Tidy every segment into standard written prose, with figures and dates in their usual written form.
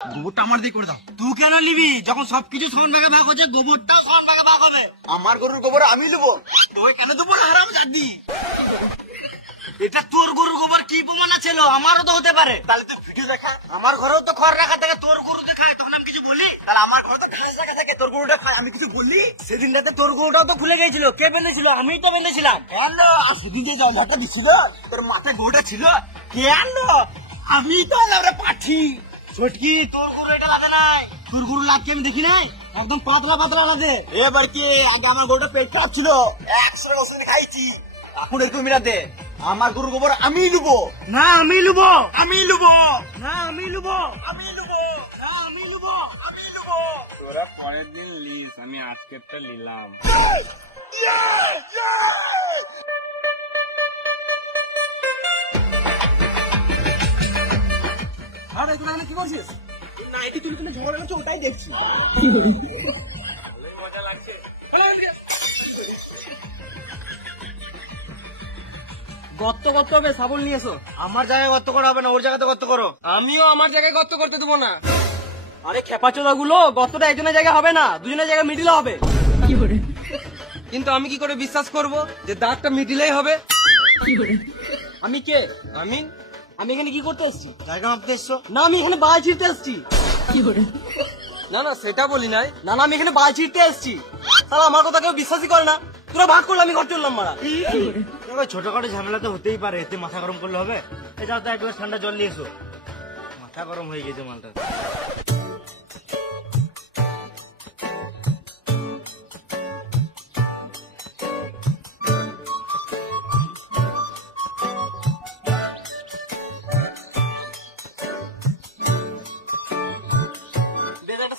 গোবরটা আমার দিয়ে করে দাও। তুই কেন নিবি? যখন সবকিছু সমান ভাগে ভাগ হচ্ছে, গোবরটাও সমান ভাগে ভাগ হবে। আমার গরুর গোবর আমি দেবো। তুই কেন দেবো? হারাম জাদি, এটা তোর গরুর গোবর কি প্রমাণ আছে? আমারও তো হতে পারে। তাহলে তুই ভিডিও দেখা। আমার ঘরেও তো খড় রাখা থাকে, তোর গরু দেখায়, তখন আমি কিছু বলি? তাহলে আমার ঘরে তো ভেড়া রাখা থাকে, তোর গরুটা খায়, আমি কিছু বললি? সেদিন রাতে তোর গরুটাও তো খুলে গেছিল, কে বেঁধেছিল? আমিই তো বেঁধেছিলাম। কেন? আর সেদিন যে জলটা দিছিল তোর মাথায় গরুটা ছিল। কেন? আমি তো আমরা পাঠি ছটকি, তোর গরু এটা লাদে নাই। তোর গরু লাদকে আমি দেখি নাই, একদম পাতলা পাতলা লাদে। এবার কি আগে আমার গরুটা পেট খারাপ ছিল, 100 ওষুধ খাইছি, এখন একটু মিলাতে আমার গরুর গোবর আমি লুবো। না আমি লুবো, আমি লুবো, না আমি লুবো, আমি লুবো, না আমি লুবো, আমি লুবো। তোরা পরের দিন লিস, আমি আজকেরটা নিলাম। আরে তোরা কি করছিস? নাইটি তুলে তুলে ঝগড়া করছে, ওটাই দেখছি। মজা লাগছে। গর্ত করতে হবে, সাবল নিয়ে এসো। আমার জায়গায় গর্ত করা হবে না, ওর জায়গাতে গর্ত করো। আমিও আমার জায়গায় গর্ত করতে দেবো না। আরে খেপাচোদা গুলো, গর্তটা একজনের জায়গায় হবে না, দুজনের জায়গায় মিডিলে হবে। কিন্তু আমি কি করে বিশ্বাস করব যে দাগটা মিডিলেই হবে? আমি কে? আমি আমি এখানে কি করতে এসেছি? জায়গা মাপতে এসছো? না আমি এখানে বাল ছিঁড়তে এসেছি। না না, সেটা বলি নাই। না না, আমি এখানে বাল ছিঁড়তে এসেছি। তাহলে আমার কথা কেউ বিশ্বাসই করে না। তোরা ভাগ করলে আমি ঘর চললাম মারা। ছোটখাটো ঝামেলা তো হতেই পারে, এতে মাথা গরম করলে হবে? এই যাও তো এক গ্লাস ঠান্ডা জল নিয়ে এসো, মাথা গরম হয়ে গেছে মালটা।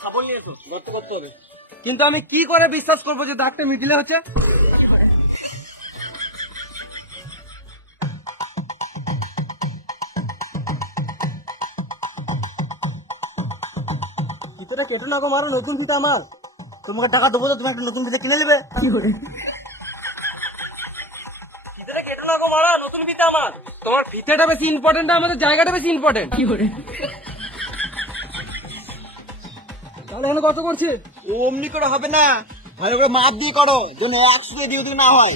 সাবল নিয়ে এসো, গর্ত করতে হবে। কিন্তু আমি কি করে বিশ্বাস করবো যে দাগটা মিডিলে হচ্ছে? ভিতরে কেটে না গো মারো, নতুন ফিতা আমার। তোমাকে টাকা দেবো তো, তুমি একটা নতুন ফিতা কিনে নেবে। ভিতরে কেটে না গো মারা, নতুন ফিতা আমার। তোমার ফিতেটা বেশি ইম্পর্টেন্ট, আমাদের জায়গাটা বেশি ইম্পর্টেন্ট। তাহলে এখানে কত করছে? অমনি করে হবে না, ভালো করে মাপ দিয়ে করো, যেন 100 দিয়ে না হয়।